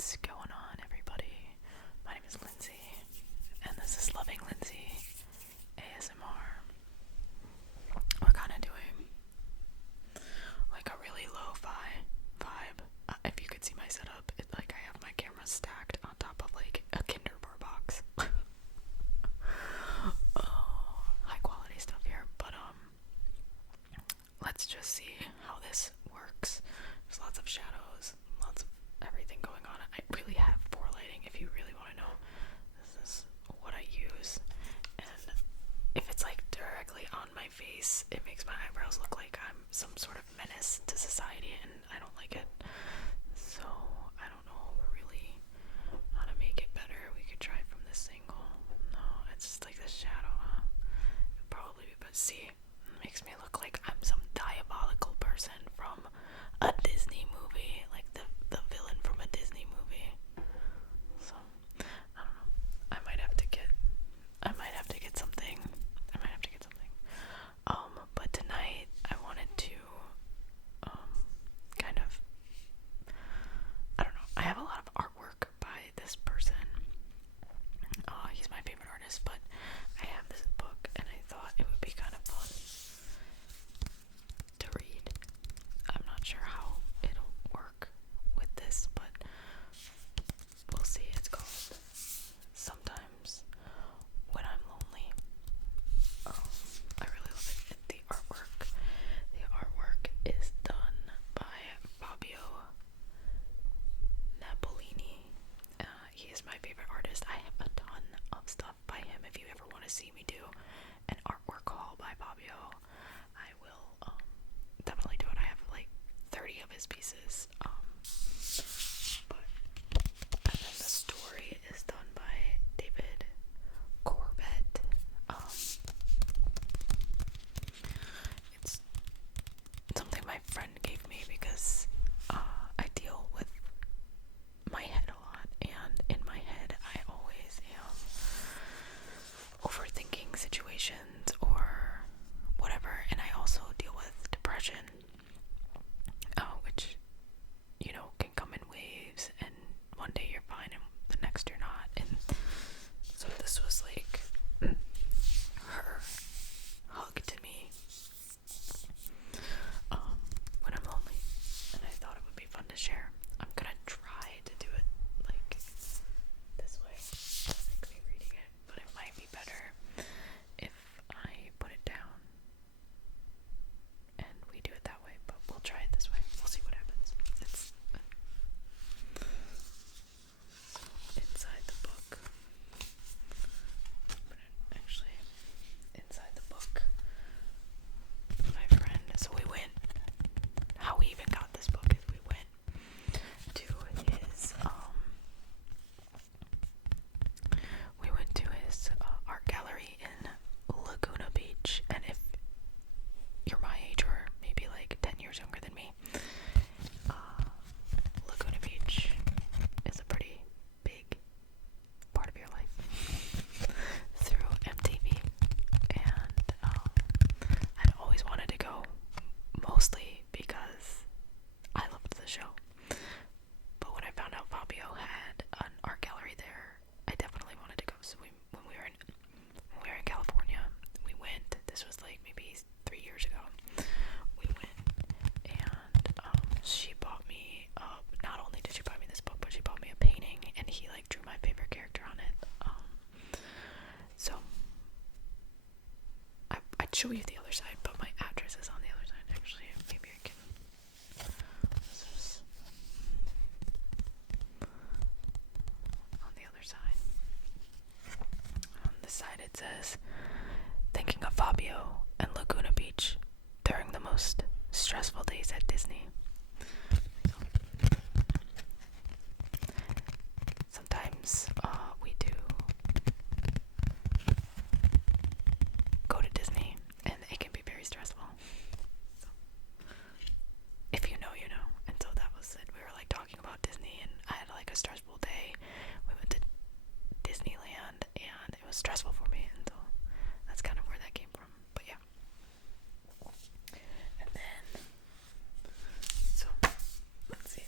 What's going on, everybody? My name is Lindsay, and this is Loving Lindsay ASMR. We're kind of doing like a really lo-fi vibe. If you could see my setup, I have my camera stacked on top of like a Kinder Bar box. High quality stuff here, but let's just see how this works. There's lots of shadows, lots of everything going on. I really have poor lighting. If you really want to know, this is what I use, and if it's like directly on my face, it makes my eyebrows look like I'm some sort of menace to society, and I don't like it. So I don't know really how to make it better. We could try from this angle. No, it's just like the shadow, huh? It'd probably be, but see, it makes me look like I'm some diabolical person from a Disney movie, like the villain from a Disney movie. So I don't know. I might have to get something. But tonight I wanted to kind of, I don't know. I have a lot of artwork by this person. He's my favorite artist, but I have this book and I thought it would be kind of fun to read. I'm not sure how it'll work with this, but we'll see. It's called Sometimes When I'm Lonely. I really love it. The artwork is done by Papio. He is my favorite artist. I have a ton of stuff by him. If you ever want to see me do an artwork haul by Papio, I will definitely do it. I have like 30 of his pieces. And then the story is done by David Corbett. It's something my friend gave me because I deal with my head a lot, and in my head I always am overthinking situations or whatever, and I also deal with depression, which, you know, can come in waves, and one day you're fine and the next you're not, and so this was like her hug to me when I'm lonely, and I thought it would be fun to share. I'm gonna try to do it like this way, like me reading it, but it might be better if I put it down and we do it that way, but we'll try it this way. We'll see what happens. It's inside the book. But actually, inside the book, my friend, so we went, how we even got this book is we went to his art gallery in Laguna Beach, and if you're my age or maybe like 10 years younger than me, Laguna Beach is a pretty big part of your life through MTV, and I'd always wanted to go, mostly because I loved the show. But when I found out Papio had an art gallery there, I definitely wanted to go. So when we were in California, we went. This was like maybe 3 years ago. We went, and she bought me. Not only did she buy me this book, but she bought me a painting, and he like drew my favorite character on it. So I'd show you the other side, but my address is on the other side. Actually, maybe I can. This is on the other side. On this side it says, "Thinking of Fabio and Laguna Beach during the most stressful days at Disney. Sometimes we do go to Disney, and it can be very stressful. So, if you know, you know." And so that was it. We were like talking about Disney, and I had like a stressful day. We went to Disneyland, and it was stressful for me, and so that's kind of where that came from. But yeah. And then, so let's see.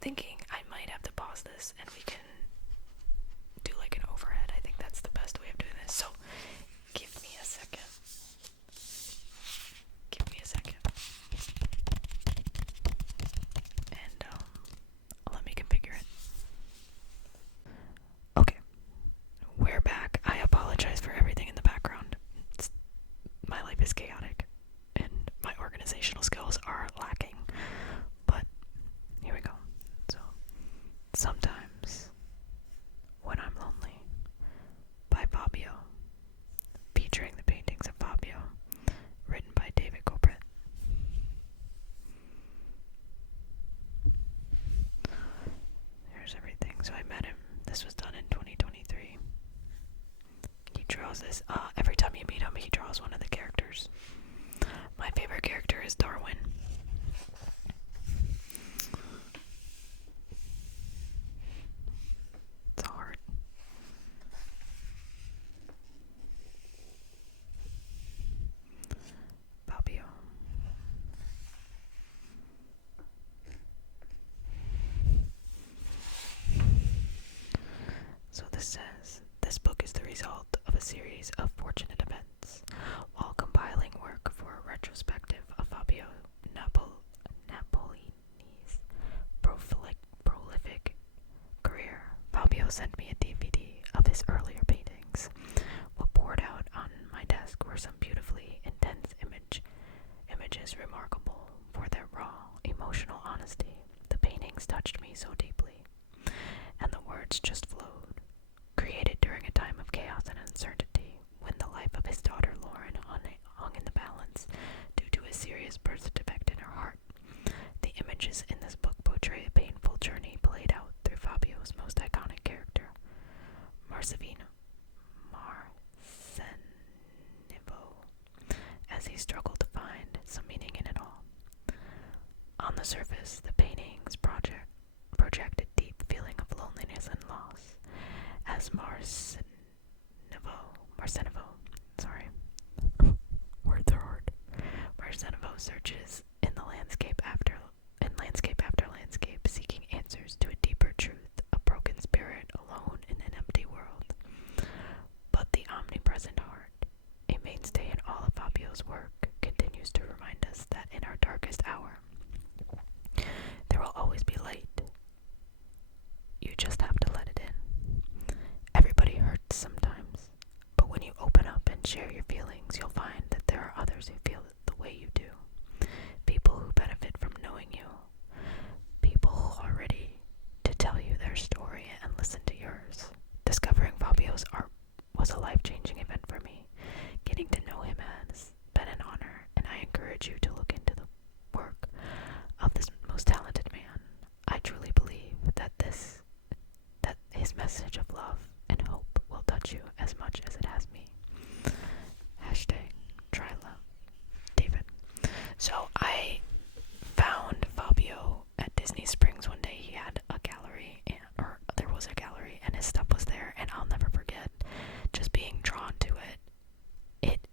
thinking I might have to pause this and we can do like an overhead. I think that's the best way of doing this. So give me a second. Give me a second. And let me configure it. Okay. We're back. I apologize for everything in the background. My life is chaotic and my organizational skills are lacking. But here we go. So Sometimes When I'm Lonely by Papio, featuring the paintings of Papio, written by David Cobret. Here's everything. So I met him. This was done in 2023. He draws this. Every time you meet him, he draws one of the characters. My favorite character is Darwin. It's a heart. Papio. So this says, this book is the result of a series of fortunate events. While compiling work for a retrospective of Fabio Napolini's prolific career, Fabio sent me a DVD of his earlier paintings. What poured out on my desk were some beautifully intense images remarkable for their raw, emotional honesty. The paintings touched me so deeply, and the words just flowed. Created during a time of chaos and uncertainty, when the life of his daughter Lauren hung in the balance due to a serious birth defect in her heart. The images in this book portray a painful journey played out through Fabio's most iconic character, Marcevino, as he struggled to find some meaning in it all. On the surface, the paintings project a deep feeling of loneliness and loss, as Marcenovo, words are hard. Marcenovo searches in landscape after landscape, seeking answers to a deeper truth, a broken spirit alone in an empty world. But the omnipresent heart, a mainstay in all of Fabio's work, continues to remind us that in our darkest hour, there will always be light. You just have to let it in. Everybody hurts sometimes, but when you open up and share your feelings, you'll find that there are others who feel it the way you do. People who benefit from knowing you. People who are ready to tell you their story and listen to yours. Discovering Fabio's art was a life-changing event for me. Getting to know him has been an honor, and I encourage you to look into the work of this most talented man. I truly believe that his message of love and hope will touch you as much as it has me. #try love, David. So I found Fabio at Disney Springs one day. He had a gallery, or there was a gallery, and his stuff was there, and I'll never forget just being drawn to it. It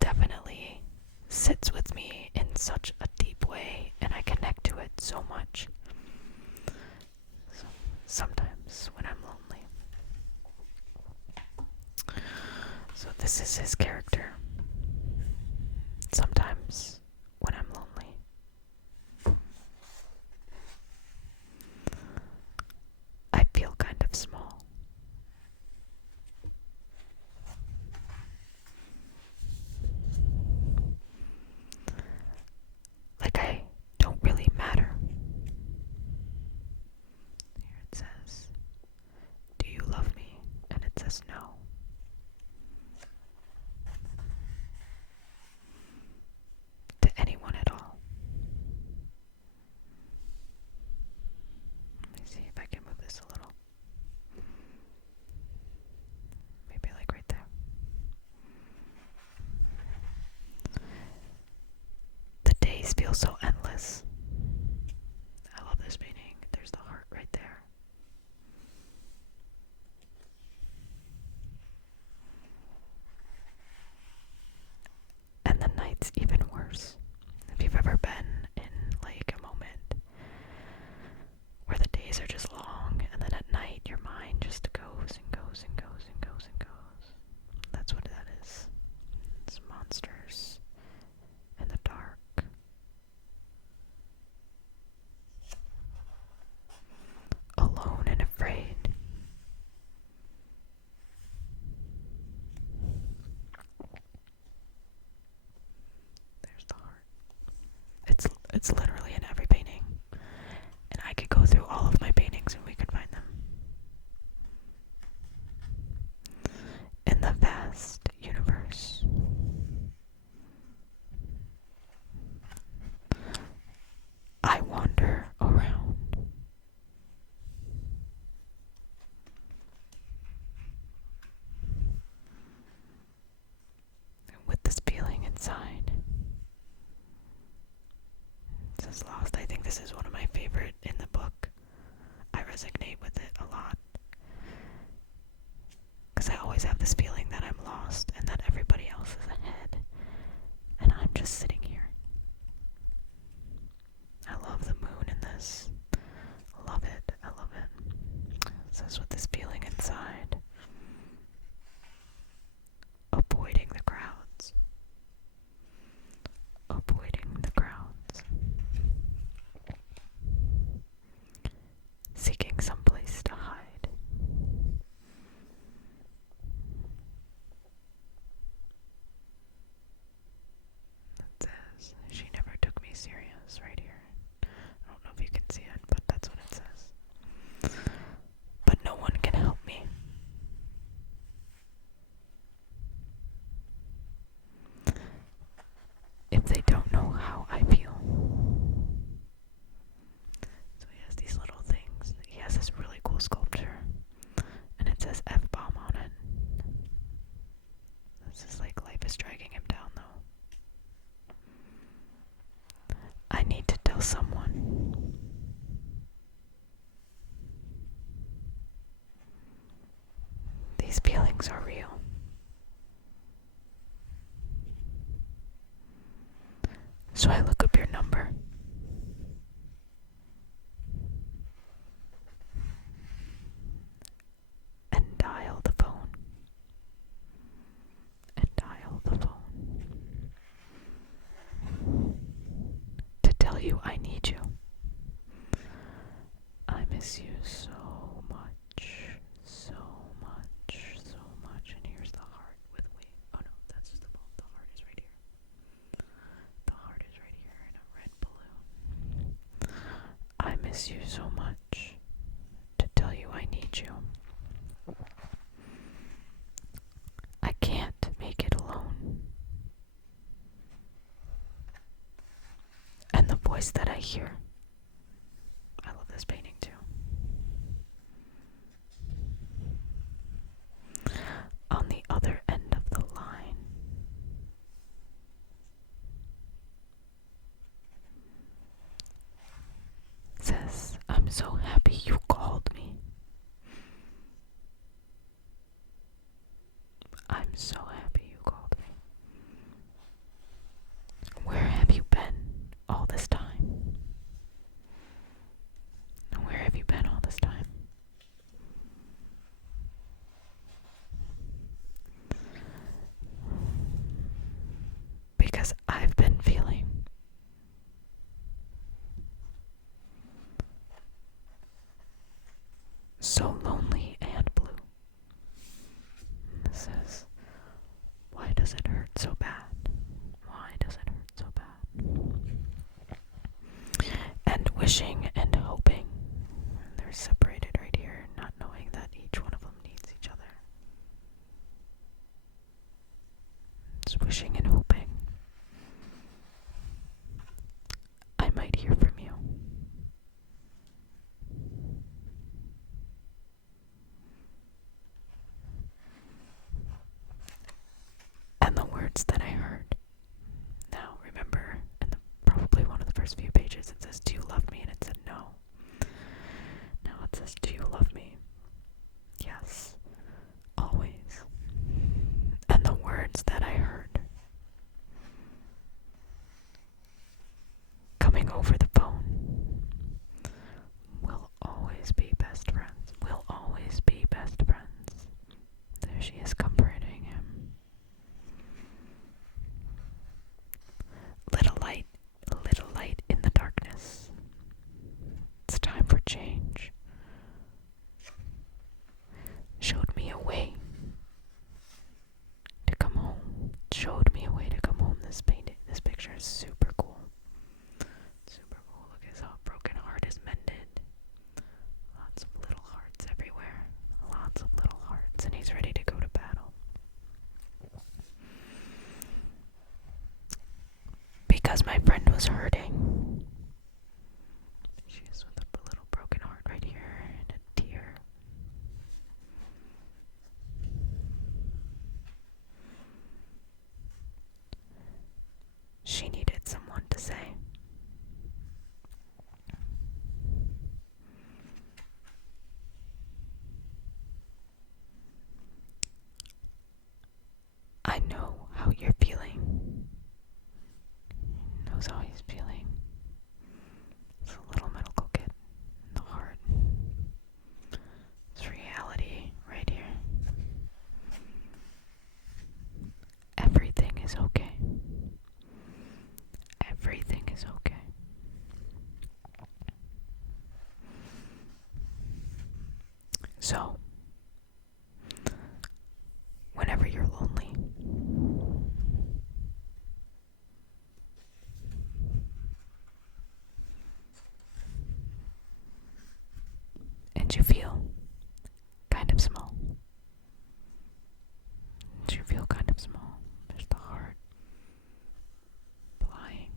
definitely sits with me in such a deep way, and I connect to it so much. So, sometimes when I'm lonely. So this is his character. Sometimes when I'm lonely. I feel kind of small. Like I don't really matter. Here it says, do you love me? And it says no. To anyone at all. Let me see if I can move this a little. Maybe like right there. The days feel so endless. I love this painting. There's the heart right there. And the night's even worse. If you've ever been in like a moment where It's literally in every painting. And I could go through all of my paintings and we could find them. In the vast universe, I wander around. With this feeling inside. It says lost. I think this is one of my favorite in the book. I resonate with it a lot. Because I always have this feeling that I'm lost and that everybody else is ahead. And I'm just sitting here. I love the moon in this. Love it. I love it. It says with this feeling inside. Avoiding the crowds. Avoiding the crowds. Seeking someplace to hide. It says, she never took me serious right here. I don't know if you can see it, but that's what it says. But no one can help me. If they don't know how I feel. So he has these little things. He has this really cool sculpture. And it says F-bomb on it. This is like life is dragging him down though. I need to tell someone. These feelings are real. So I look up your number. And dial the phone. And dial the phone. To tell you I need you. I miss you so much. So much. So much. And here's the heart with wait. Oh no, that's just the ball. The heart is right here. The heart is right here in a red balloon. I miss you so much. To tell you I need you. I can't make it alone. And the voice that I hear. I love this painting too. On the other end of the line. Says, I'm so happy you called me. I'm so happy you called me. Where have you been all this time? Where have you been all this time? Because I've been feeling so lonely and blue. This says, why does it hurt so bad? Why does it hurt so bad? And wishing and hoping. They're separated right here, not knowing that each one of them needs each other. It's wishing and hoping. I might hear from you. And the words that I heard. Now, remember, in probably one of the first few pages, it says, do you love me? And it said no. my friend was hurting. She is with a little broken heart right here and a tear. She needed someone to say, I know how you're feeling. He knows how he's feeling. It's a little medical kid in the heart. It's reality right here. Everything is okay. Everything is okay. So, whenever you're lonely, and you feel kind of small, there's the heart flying.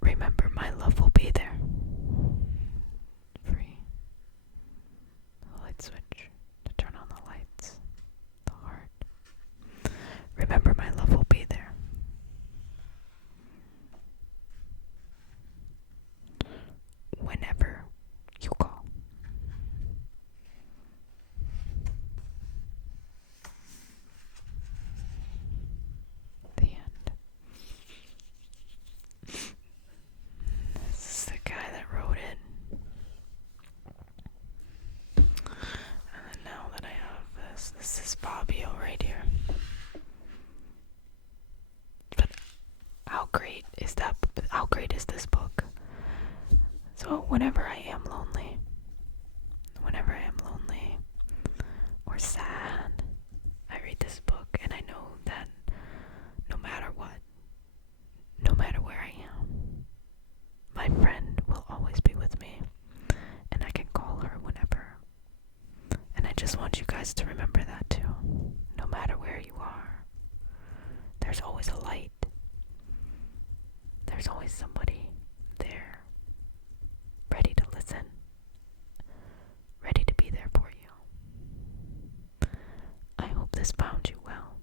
Remember, my love will be there. Free. The light switch to turn on the lights. The heart. Remember, my love will be there. Whenever you call. The end. This is the guy that wrote it. And then now that I have this is Papio right here. But how great is that? How great is this book? So whenever I am lonely or sad, I read this book and I know that no matter what, no matter where I am, my friend will always be with me and I can call her whenever. And I just want you guys to remember that too. No matter where you are, there's always a light. There's always somebody there, ready to listen, ready to be there for you. I hope this found you well.